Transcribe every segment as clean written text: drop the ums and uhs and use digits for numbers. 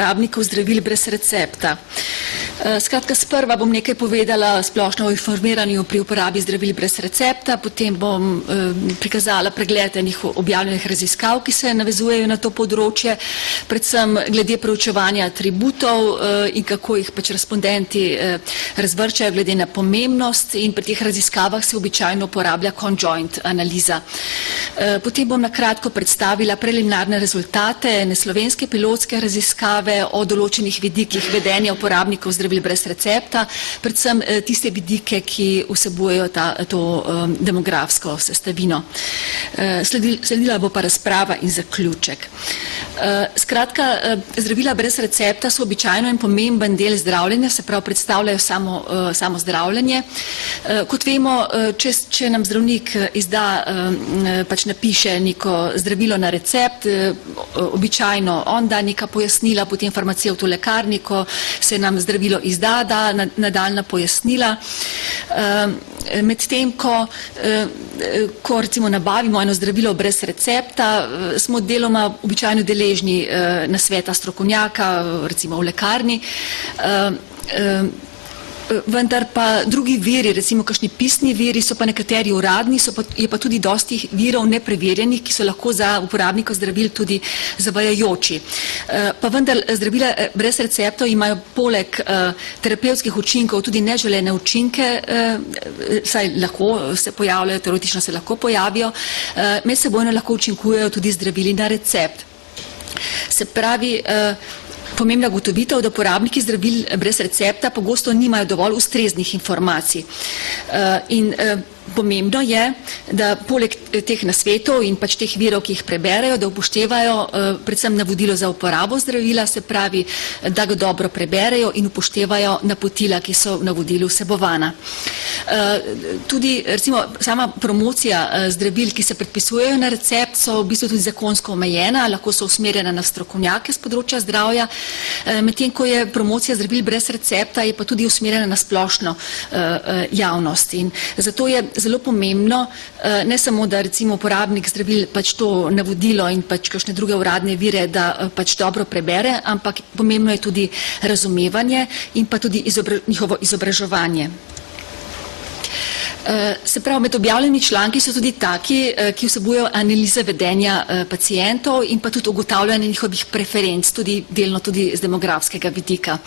uporabnikov zdravil brez recepta. Skratka, sprva bom nekaj povedala splošno o informiranju pri uporabi zdravil brez recepta, potem bom prikazala pregled enih objavljenih raziskav, ki se navezujejo na to področje, predvsem glede preučevanja atributov in kako jih pač respondenti razvrščajo glede na pomembnost, in pri teh raziskavah se običajno uporablja conjoint analiza. Potem bom na kratko predstavila preliminarne rezultate slovenske pilotske raziskave o določenih vidikih vedenja uporabnikov zdravil brez recepta, predvsem tiste vidike, ki vsebujejo to demografsko sestavino. Sledila bo pa razprava in zaključek. Skratka, zdravila brez recepta so običajno en pomemben del zdravljenja, se pravi predstavljajo samo zdravljenje. Kot vemo, če nam zdravnik izda, pač napiše neko zdravilo na recept, običajno on da neka pojasnila, potem farmacevt v lekarni, ko se nam zdravilo izda, da nadaljnja pojasnila. Medtem, ko recimo nabavimo eno zdravilo brez recepta, smo deloma običajno deležni nasveta strokovnjaka, recimo v lekarni, vendar pa drugi viri, recimo kakšni pisni viri, so pa nekateri uradni, je pa tudi dosti virov nepreverjenih, ki so lahko za uporabnika zdravil tudi zavajajoči. Pa vendar zdravila brez receptov imajo poleg terapevtskih učinkov tudi neželene učinke, saj lahko se pojavljajo, teoretično se lahko pojavijo, medsebojno lahko učinkujejo tudi zdravili na recept. Se pravi, pomembna ugotovitev, da uporabniki zdravil brez recepta pogosto nimajo dovolj ustreznih informacij. In pomembno je, da poleg teh nasvetov in pač teh virov, ki jih preberejo, da upoštevajo predvsem navodilo za uporabo zdravila, se pravi, da ga dobro preberejo in upoštevajo napotila, ki so v navodilu vsebovana. Tudi recimo sama promocija zdravil, ki se predpisujejo na recept, so v bistvu tudi zakonsko omejena, lahko so usmerjena na strokovnjake z področja zdravja, medtem ko je promocija zdravil brez recepta, je pa tudi usmerjena na splošno javnost. In zato je zelo pomembno, ne samo, da recimo uporabnik zdravil pač to navodilo in pač kakšne druge uradne vire, da pač dobro prebere, ampak pomembno je tudi razumevanje in pa tudi njihovo izobraževanje. Se pravi, med objavljenimi članki so tudi taki, ki vsebujejo analize vedenja pacientov in pa tudi ugotavljanje njihovih preferenc, tudi delno tudi z demografskega vidika.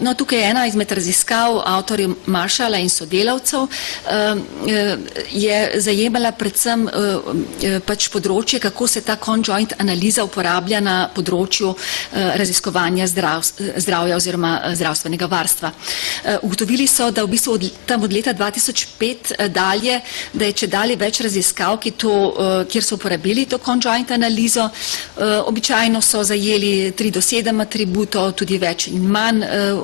No, tukaj je ena izmed raziskav avtorjev Marshalla in sodelavcev, je zajemala predvsem pač področje, kako se ta conjoint analiza uporablja na področju raziskovanja zdravja oziroma zdravstvenega varstva. Ugotovili so, da v bistvu tam od leta 2005 dalje, da je čedalje več raziskav, kjer so uporabili to conjoint analizo. Običajno so zajeli 3 do 7 atributov, tudi več in manj.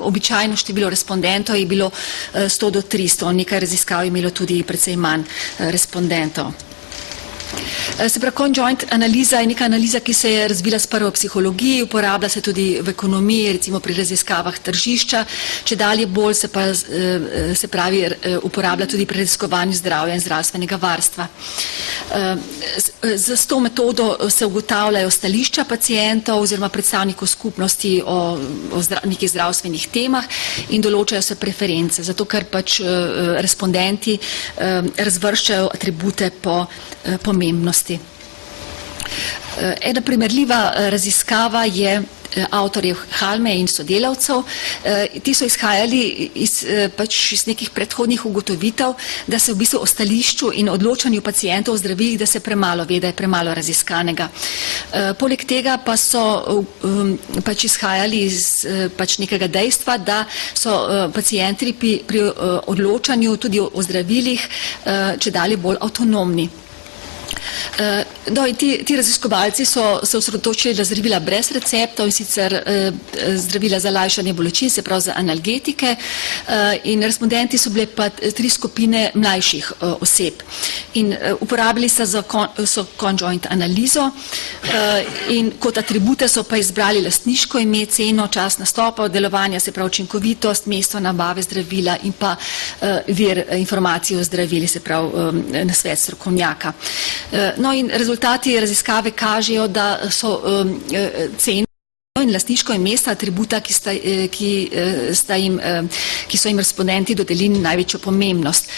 Običajno število respondentov je bilo 100 do 300, nekaj raziskav je imelo tudi precej manj respondentov. Se pravi, conjoint analiza je neka analiza, ki se je razvila sprva v psihologiji, uporablja se tudi v ekonomiji, recimo pri raziskavah tržišča, čedalje bolj se pravi uporablja tudi pri raziskovanju zdravja in zdravstvenega varstva. Z to metodo se ugotavljajo stališča pacientov oziroma predstavnikov skupnosti o nekih zdravstvenih temah in določajo se preference, zato ker pač respondenti razvrščajo atribute po pomembnosti. Ena primerljiva raziskava je avtorjev Halme in sodelavcev. Ti so izhajali iz nekih predhodnih ugotovitev, da se v bistvu o stališču in odločanju pacientov o zdravilih, da se premalo ve, da je premalo raziskanega. Poleg tega pa so pač izhajali iz nekega dejstva, da so pacienti pri odločanju tudi o zdravilih čedalje bolj avtonomni. Ti raziskovalci so se osredotočili na zdravila brez receptov, in sicer zdravila za lajšanje bolečin, se pravi za analgetike, in respondenti so bile pa 3 skupine mlajših oseb. In uporabili so conjoint analizo in kot atribute so pa izbrali lastniško ime, ceno, čas nastopa, delovanja, se pravi učinkovitost, mesto nabave zdravila in pa vir informacij o zdravili, se pravi nasvet strokovnjaka. No in rezultati raziskave kažejo, da so ceno in lastniško ime sta atributa, ki so jim respondenti dodelili največjo pomembnost.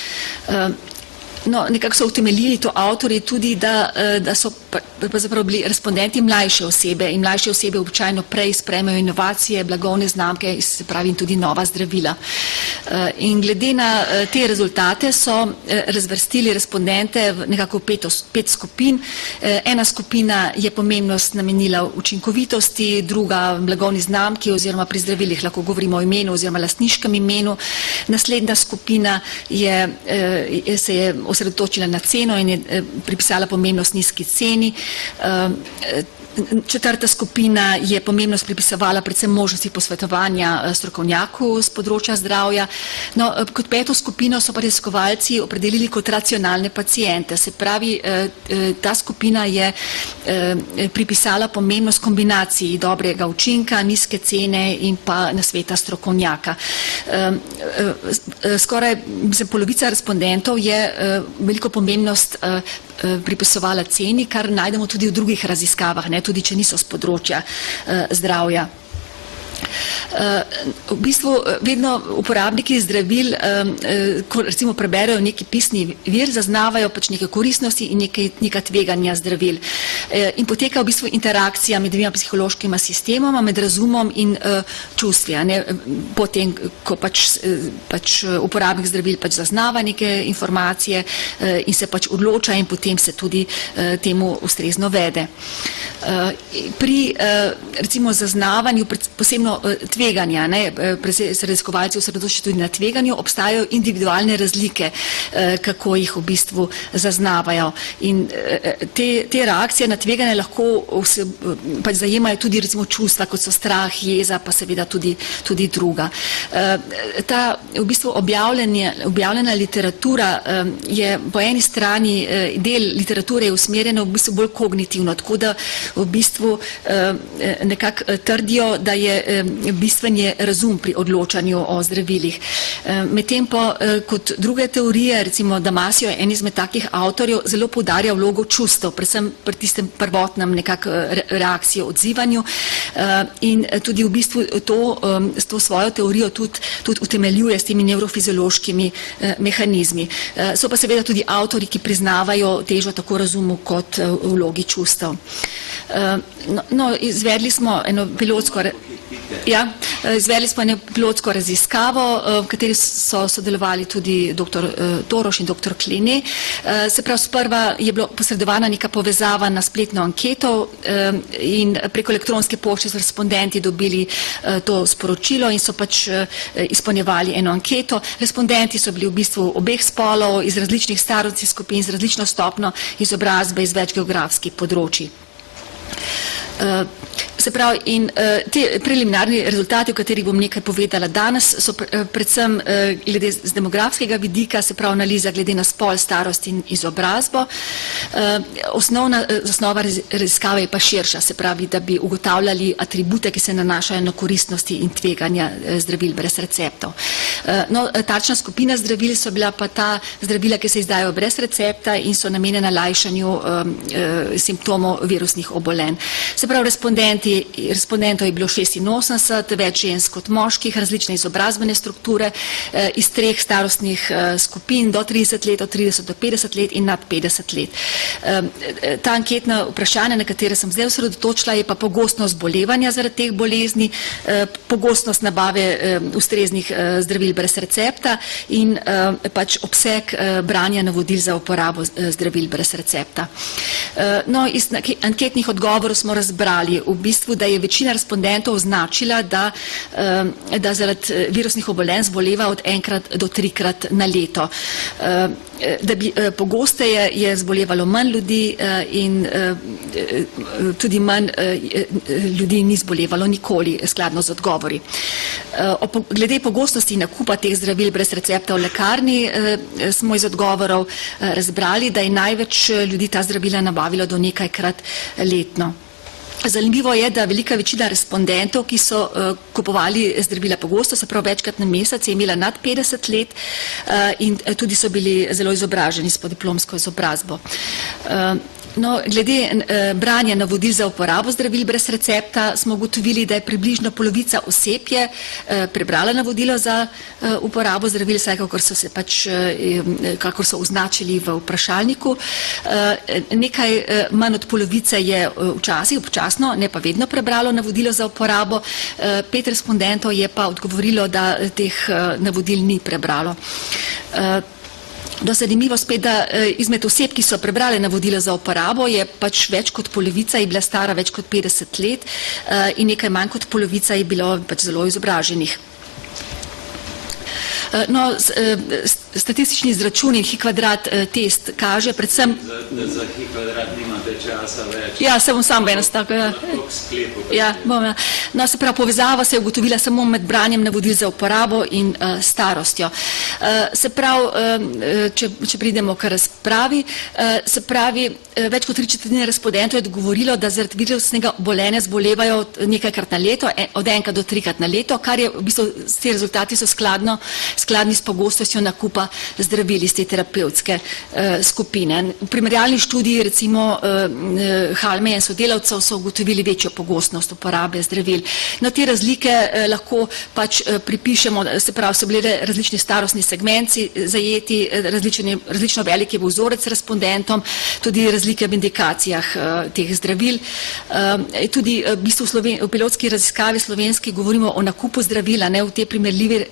No, nekako so utemeljili to avtorji tudi, da so pravzaprav bili respondenti mlajše osebe in mlajše osebe običajno prej sprejmejo inovacije, blagovne znamke, se pravi in tudi nova zdravila. In glede na te rezultate so razvrstili respondente v nekako pet skupin. Ena skupina je pomembnost namenila učinkovitosti, druga blagovni znamki oziroma pri zdravilih lahko govorimo o imenu oziroma lastniškem imenu. Naslednja skupina se je osredotočila na ceno in je pripisala pomembnost nizki ceni. Četrta skupina je pomembnost pripisovala predvsem možnosti posvetovanja strokovnjaku z področja zdravja. No, kot peto skupino so pa raziskovalci opredelili kot racionalne paciente. Se pravi, ta skupina je pripisala pomembnost kombinaciji dobrega učinka, nizke cene in pa nasveta strokovnjaka. Skoraj polovica respondentov je veliko pomembnost pripisovala ceni, kar najdemo tudi v drugih raziskavah, tudi če niso z področja zdravja. V bistvu vedno uporabniki zdravil, ko recimo preberejo neki pisni vir, zaznavajo pač neke koristnosti in neka tveganja zdravil. In poteka v bistvu interakcija med dvema psihološkima sistemoma, med razumom in čustvi. Potem, ko pač uporabnik zdravil pač zaznava neke informacije in se pač odloča in potem se tudi temu ustrezno vede. Pri recimo zaznavanju posebno tveganja, se raziskovalci osredotočajo tudi na tveganju, obstajajo individualne razlike, kako jih v bistvu zaznavajo. In te reakcije na tveganje lahko pač zajemajo tudi recimo čustva, kot so strah, jeza, pa seveda tudi druga. Ta v bistvu objavljena literatura je po eni strani, del literature je usmerjena v bistvu bolj kognitivno, tako da v bistvu nekako trdijo, da je bistven je razum pri odločanju o zdravilih. Medtem pa kot druge teorije, recimo Damasio je en izmed takih avtorjev, zelo poudarja vlogo čustev, predvsem pri tistem prvotnem nekako reakcijo, odzivanju in tudi v bistvu s to svojo teorijo tudi utemeljuje s temi nevrofiziološkimi mehanizmi. So pa seveda tudi avtorji, ki priznavajo težo tako razumu kot vlogi čustev. No, izvedli smo eno pilotsko raziskavo, v kateri so sodelovali tudi dr. Toroš in dr. Kleene. Se pravi, sprva je bila posredovana neka povezava na spletno anketo in preko elektronske pošte so respondenti dobili to sporočilo in so pač izpolnjevali eno anketo. Respondenti so bili v bistvu obeh spolov, iz različnih starostnih skupin, z različno stopnjo izobrazbe iz več geografskih področij. Se pravi, in te preliminarni rezultati, o katerih bom nekaj povedala danes, so predvsem glede z demografskega vidika, se pravi analiza glede na spol, starost in izobrazbo. Zasnova raziskave je pa širša, se pravi, da bi ugotavljali atribute, ki se nanašajo na koristnosti in tveganja zdravil brez receptov. No, takšna skupina zdravil so bila pa ta zdravila, ki se izdajo brez recepta in so namenjena lajšanju simptomov virusnih obolenj. Se pravi, respondentov je bilo 86, več žensk kot moških, različne izobrazbene strukture, iz 3 starostnih skupin do 30 let, od 30 do 50 let in nad 50 let. Ta anketna vprašanja, na katere sem zdaj osredotočila, je pa pogostnost zbolevanja zaradi teh bolezni, pogostnost nabave ustreznih zdravil brez recepta in pač obseg branja navodil za uporabo zdravil brez recepta. No, iz anketnih odgovorov smo razbrali v bistvu, da je večina respondentov označila, da zaradi virusnih obolenj zboleva od 1 do 3 na leto. Da bi pogosteje je zbolevalo manj ljudi in tudi manj ljudi ni zbolevalo nikoli, skladno z odgovori. Glede pogostnosti nakupa teh zdravil brez recepta v lekarni smo iz odgovorov razbrali, da je največ ljudi ta zdravila nabavilo do nekajkrat letno. Zanimivo je, da velika večina respondentov, ki so kupovali zdravila pogosto, se pravi večkrat na mesec, je imela nad 50 let in tudi so bili zelo izobraženi s podiplomsko izobrazbo. No, glede branja navodil za uporabo zdravil brez recepta smo ugotovili, da je približno polovica oseb je prebrala navodilo za uporabo zdravil, vsaj kakor so označili v vprašalniku. Nekaj manj od polovice je včasih, občasno, ne pa vedno prebralo navodilo za uporabo. 5 respondentov je pa odgovorilo, da teh navodil ni prebralo. Zanimivo spet, da izmed oseb, ki so prebrale navodila za uporabo, je pač več kot polovica je bila stara več kot 50 let in nekaj manj kot polovica je bilo pač zelo izobraženih. No, statistični izračun in Hi-kvadrat test kaže predvsem... Za Hi-kvadrat nimate časa več. Ja, se bom samo eno tako. Ja, bom. No, se pravi, povezava se je ugotovila samo med branjem navodil za uporabo in starostjo. Se pravi, če pridemo k razpravi, se pravi, več kot 3/4 respondentov je odgovorilo, da zaradi virusnega obolenja zbolevajo nekajkrat na leto, od 1 do 3krat na leto, kar je v bistvu, ti rezultati so skladni s pogostostjo nakupa zdravil iz te terapevtske skupine. V primerjalni študiji recimo Halme in sodelavcev so ugotovili večjo pogostnost uporabe zdravil. No, te razlike lahko pač pripišemo, se pravi, so bile različni starostni segmenti zajeti, različno velik je bil vzorec respondentom, tudi razlike v indikacijah teh zdravil. Tudi v bistvu v pilotski raziskavi slovenski govorimo o nakupu zdravila, ne v te primerljive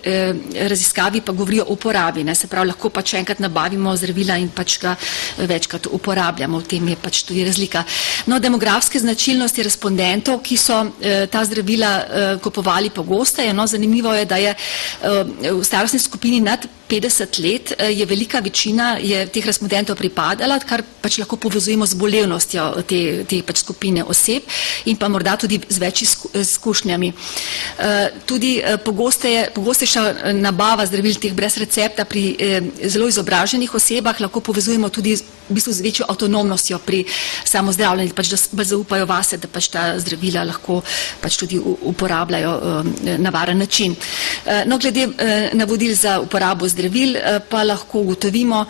raziskavi pa govorijo o uporabi, se pravi, lahko pač enkrat nabavimo zdravila in pač ga večkrat uporabljamo, v tem je pač tudi razlika. No, demografske značilnosti respondentov, ki so ta zdravila kupovali pogosteje, no, zanimivo je, da je v starostni skupini nad 50 let je velika večina teh respondentov pripadala, kar pač lahko povezujemo z bolevnostjo te pač skupine oseb in pa morda tudi z več izkušnjami. Tudi pogostejša nabava zdravil teh brez recepta pri zelo izobraženih osebah lahko povezujemo tudi v bistvu z večjo avtonomnostjo pri samozdravljenju, pač da zaupajo vase, da pač ta zdravila lahko pač tudi uporabljajo na varen način. No, glede navodil za uporabo zdravil pa lahko ugotovimo,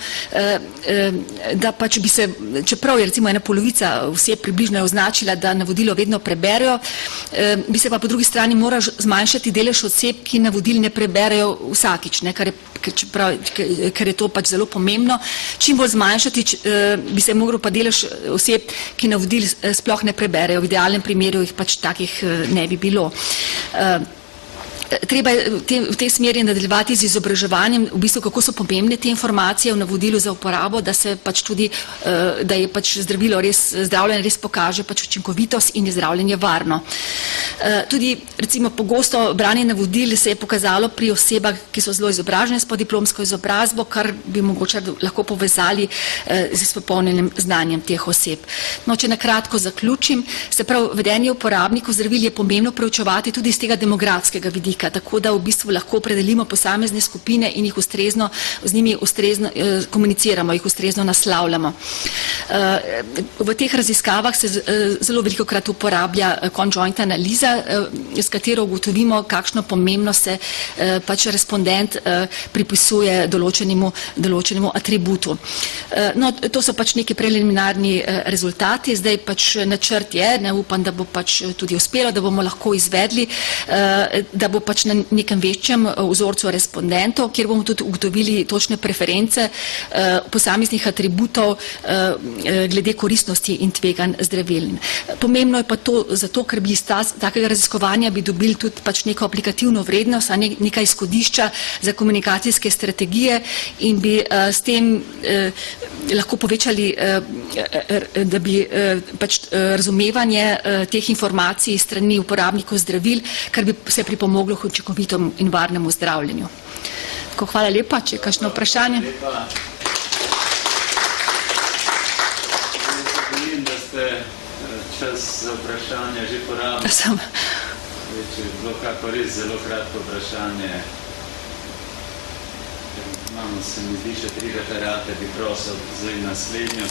da pač bi se, čeprav je recimo ena polovica vseh približno označila, da navodilo vedno preberejo, bi se pa po drugi strani moral zmanjšati delež oseb, ki navodil ne preberejo vsakič, ker je to pač zelo pomembno. Čim bolj zmanjšati bi se moral pa delež oseb, ki navodil sploh ne preberejo. V idealnem primeru jih pač takih ne bi bilo. Treba je v tej smeri nadaljevati z izobraževanjem, v bistvu kako so pomembne te informacije v navodilu za uporabo, da se pač tudi, da je pač zdravljenje res pokaže pač učinkovitost in je zdravljenje varno. Tudi recimo pogosto branje navodil se je pokazalo pri osebah, ki so zelo izobražene s podiplomsko izobrazbo, kar bi mogoče lahko povezali z izpopolnjenim znanjem teh oseb. No, če na kratko zaključim, se pravi, vedenje uporabnikov zdravil je pomembno preučevati tudi iz tega demografskega vidika, tako da v bistvu lahko opredelimo posamezne skupine in jih ustrezno, z njimi ustrezno komuniciramo, jih ustrezno naslavljamo. V teh raziskavah se zelo velikokrat uporablja conjoint analiza, s katero ugotovimo, kakšno pomembnost se pač respondent pripisuje določenemu atributu. No, to so pač neki preliminarni rezultati, zdaj pač načrt je, ne upam, da bo pač tudi uspelo, da bomo lahko izvedli, da bo pač na nekem večjem vzorcu respondentov, kjer bomo tudi ugotovili točne preference posameznih atributov glede koristnosti in tveganj zdravil. Pomembno je pa to zato, ker bi iz takega raziskovanja bi dobili tudi pač neko aplikativno vrednost, neka izhodišča za komunikacijske strategije in bi s tem lahko povečali, da bi pač razumevanje teh informacij strani uporabnikov zdravil, kar bi se pripomoglo k učinkovitemu in varnemu zdravljenju. Tako, hvala lepa, če je kakšno vprašanje. Želim, da ste čas za vprašanje že porabili. Če je bilo kako res zelo kratko vprašanje, imamo, se mi zdi, še 3 referate, bi prosil zdaj naslednjo.